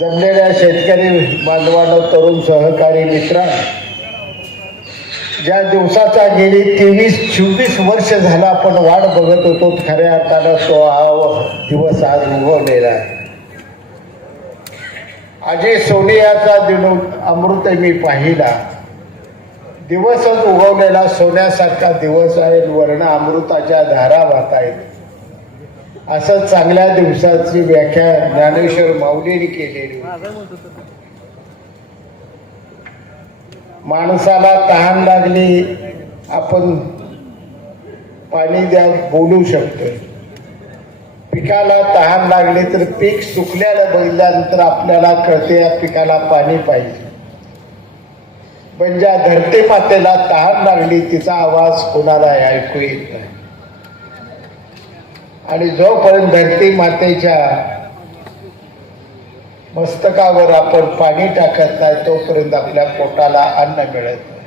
जमलेल्या शेतकरी बांधवांनो तरुण सहकारी मित्र ज्या दिवसाचा गेली तेवीस चोवीस वर्ष झाला आपण वाट बघत होतो खऱ्या अर्थानं तो हा दिवस आज उगवलेला आहे. अजय सोनियाचा दिन अमृत मी पाहिला. दिवसच उगवलेला सोन्यासारखा दिवस आहे वर्ण अमृताच्या धारा वाहत आहेत असं चांगल्या दिवसाची व्याख्या ज्ञानेश्वर माऊलीने केलेली. माणसाला तहान लागली आपण पाणी द्या बोलू शकतोय. पिकाला तहान लागली तर पीक सुकल्याला बघितल्यानंतर आपल्याला कळते या पिकाला पाणी पाहिजे. पण ज्या धरती मातेला तहान लागली तिचा आवाज कोणाला ऐकू येत नाही. आणि जोपर्यंत धरती मातेच्या मस्तकावर आपण पाणी टाकत नाही तोपर्यंत आपल्या पोटाला अन्न मिळत नाही.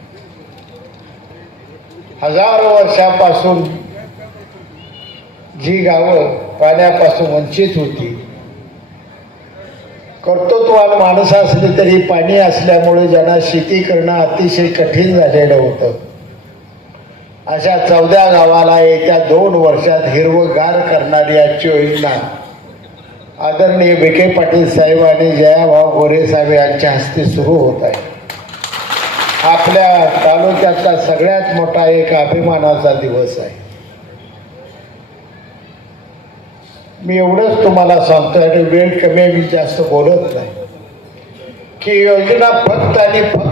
हजारो वर्षापासून जी गावं पाण्यापासून वंचित होती. कर्तृत्वान माणसं असली तरी पाणी असल्यामुळे ज्यांना शेती करणं अतिशय कठीण झालेलं होतं. अशा चौदा गावाला येत्या दोन वर्षात हिरवगार करणारी आजची योजना. आदरणीय विखे पाटील साहेब आणि जयाभाऊ गोरे साहेब यांच्या हस्ते सुरू होत आहे. आपल्या तालुक्याचा सगळ्यात मोठा एक अभिमानाचा दिवस आहे. मी एवढंच तुम्हाला सांगतो आणि वेळ कमी मी जास्त बोलत नाही. की योजना फक्त आणि फक्त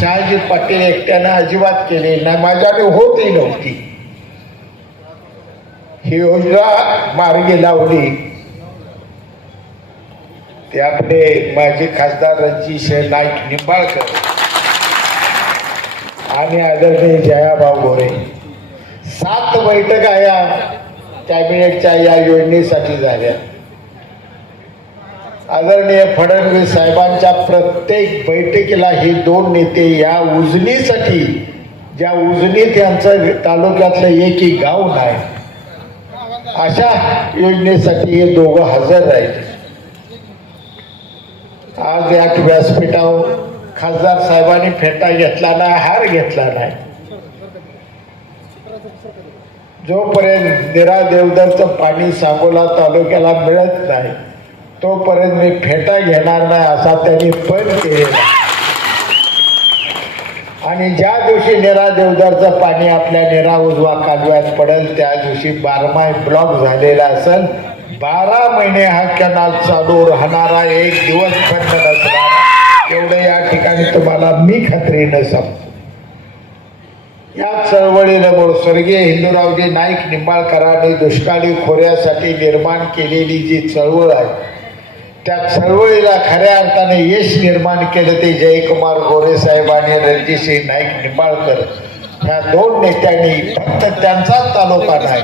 शहाजी पाटील एकट्यानं अजिबात केले नाही. माझ्याकडे होतही नव्हती. ही योजना मार्गी लावली. ते माझे खासदार खासदार रणजित नाईक निंबाळकर आणि आदरणीय जयाभाऊ गोरे. सात बैठका या कॅबिनेटच्या या योजनेसाठी झाल्या. आदरणीय फडणवीस साहेबांच्या प्रत्येक बैठकीला हे दोन नेते या उजनीसाठी ज्या उजनीत यांचं तालुक्यातलं एकही गाव नाही अशा योजनेसाठी हे दोघं हजर राहिले आज या व्यासपीठावर खासदार साहेबांनी फेटा घेतला नाही हार घेतला नाही. जोपर्यंत निरा देवदरचं पाणी सांगोला तालुक्याला मिळत नाही तोपर्यंत मी फेटा घेणार नाही असा त्यांनी पण केलेला आणि ज्या दिवशी निरा देवदारचं पाणी आपल्या निरा उजवा कालव्यात पडेल त्या दिवशी बारमाही ब्लॉक झालेला असेल बारा महिने हा कॅनाल चालू राहणारा एक दिवस खंड नसणार. एवढं या ठिकाणी तुम्हाला मी खात्रीनं सांगतो. या चळवळीनं स्वर्गीय हिंदूरावजी नाईक निंबाळकरांनी दुष्काळी खोऱ्यासाठी निर्माण केलेली जी चळवळ आहे त्या चळवळीला खऱ्या अर्थाने यश निर्माण केलं ते जयकुमार गोरे साहेब आणि रणजितसिंह नाईक निंबाळकर. ह्या दोन नेत्यांनी फक्त त्यांचाच तालुका नाही.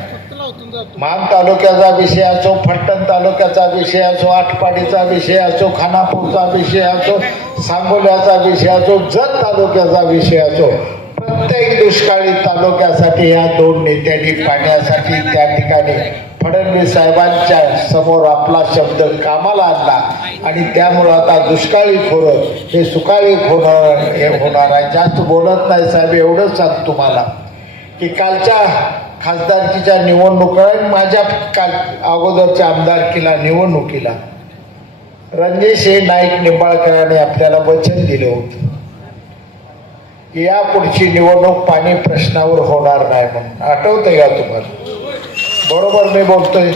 मान तालुक्याचा विषय असो फलटण तालुक्याचा विषय असो आटपाडीचा विषय असो खानापूरचा विषय असो सांगोल्याचा विषय असो जत तालुक्याचा विषय असो प्रत्येक दुष्काळी तालुक्यासाठी या दोन नेत्यांनी पाण्यासाठी त्या ठिकाणी फडणवीस साहेबांच्या समोर आपला शब्द कामाला आणला. आणि त्यामुळं आता दुष्काळी खोरं हे सुकाळी खोरं हे होणार आहे. जास्त बोलत नाही साहेब एवढंच सांग तुम्हाला. की कालच्या खासदारकीच्या निवडणुका माझ्या काल अगोदरच्या आमदारकीला निवडणुकीला रणजितसिंह नाईक निंबाळकरांनी आपल्याला वचन दिलं होतं. या पुढची निवडणूक पाणी प्रश्नावर होणार नाही म्हणून. आठवतंय का तुम्हाला? बरोबर मी बोलतोय.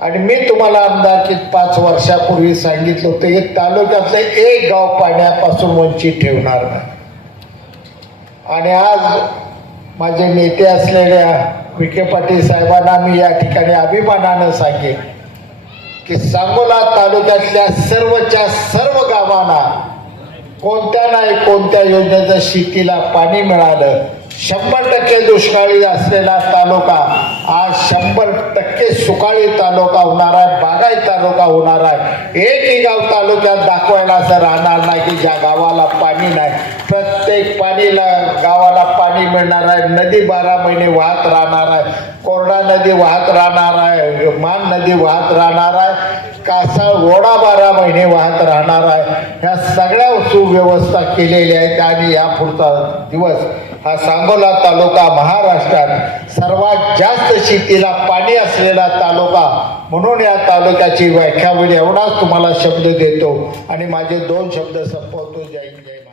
आणि मी तुम्हाला आमदारकीत पाच वर्षापूर्वी सांगितलं होतं की तालुक्यातलं एक गाव पाण्यापासून वंचित ठेवणार नाही. आणि आज माझे नेते असलेल्या विखे पाटील साहेबांना मी या ठिकाणी अभिमानानं सांगेन की सांगोला तालुक्यातल्या सर्वच्या सर्व गावांना कोणत्या नाही कोणत्या योजनेचं शेतीला पाणी मिळालं? शंभर टक्के दुष्काळी असलेला तालुका आज शंभर टक्के सुकाळी तालुका होणार आहे बागाई तालुका होणार आहे. एकही गाव तालुक्यात दाखवायला असं राहणार नाही की ज्या गावाला पाणी नाही. प्रत्येक पाणीला गावाला पाणी मिळणार आहे नदी बारा महिने वाहत राहणार आहे कोरडा नदी वाहत राहणार आहे मान नदी वाहत राहणार आहे कासा ओढा बारा महिने वाहत राहणार आहे. ह्या सगळ्या सुव्यवस्था केलेली आहेत आणि या पुढचा दिवस हा सांगोला तालुका महाराष्ट्रात सर्वात जास्त शेतीला पाणी असलेला तालुका म्हणून या तालुक्याची व्याख्या होईल. एवढाच तुम्हाला शब्द देतो आणि माझे दोन शब्द संपवतो. जय जय